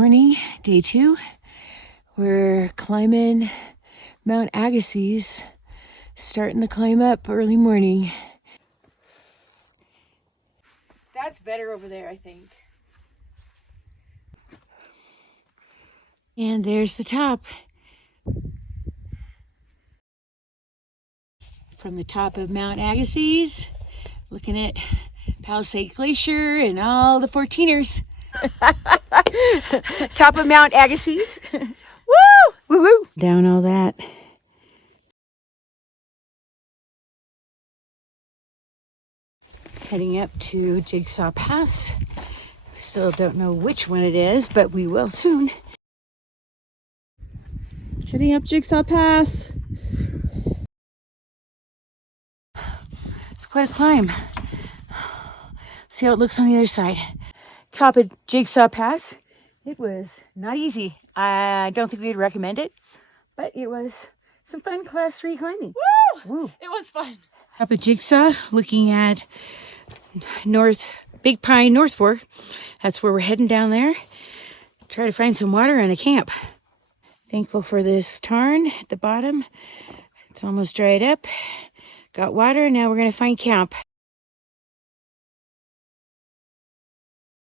Morning, day 2. We're climbing Mount Agassiz, starting the climb up early morning. That's better over there, I think. And there's the top. From the top of Mount Agassiz, looking at Palisade Glacier and all the 14ers. Top of Mount Agassiz. Woo! Woo woo! Down all that. Heading up to Jigsaw Pass. Still don't know which one it is, but we will soon. Heading up Jigsaw Pass. It's quite a climb. See how it looks on the other side. Top of Jigsaw Pass. It was not easy. I don't think we'd recommend it, but it was some fun class 3 climbing. Woo! Woo! It was fun. Top of Jigsaw, looking at Big Pine North Fork. That's where we're heading down there. Try to find some water and a camp. Thankful for this tarn at the bottom. It's almost dried up. Got water, now we're gonna find camp.